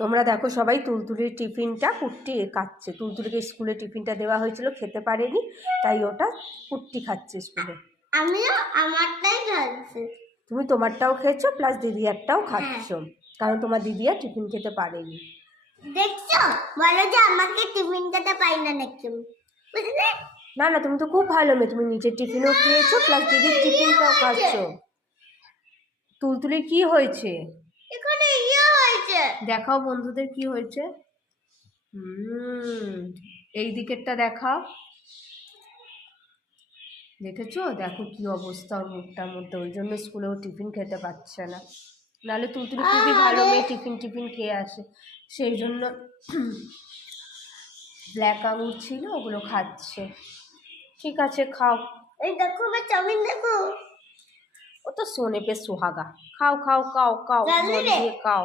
তোমরা দেখো সবাই তুলতুলির টিফিনটা কুট্টি খাচ্ছে। তুলতুলিকে স্কুলে টিফিনটা দেওয়া হয়েছিল, খেতে পারেনি, তাই ওটা কুট্টি খাচ্ছে স্কুলে। আমিও আমারটাই খাচ্ছি। তুমি তোমারটাও খেয়েছো, প্লাস দিদি একটাও খাচ্ছ, কারণ তোমার দিদি আর টিফিন খেতে পারেনি। দেখছো, বলো যে আমাকে টিফিন খেতে পাই না নাকি, বুঝলে? না না, তুমি তো খুব ভালো মেয়ে, তুমি নিজের টিফিনও খেয়েছো, প্লাস দিদির টিফিনটাও খাচ্ছ। তুলতুলির কি হয়েছে? এখানে হয়েছে, দেখাও বন্ধুদের কি হয়েছে। এই দিকেরটা দেখাও। দেখেছো, দেখো কি অবস্থা ওর মুখটার মধ্যে, ওই জন্য স্কুলেও টিফিন খেতে পারছে না। নাহলে তুলতুলি খুবই ভালো মেয়ে, টিফিন খেয়ে আসে, সেই জন্য ব্ল্যাক আঙুর ছিল ওগুলো খাচ্ছে। ঠিক আছে, খাও। এই দেখো আমার চাউমিন, দেখো। ও তো সোনে পে সুহাগা। খাও খাও খাও খাও, মন দিয়ে খাও।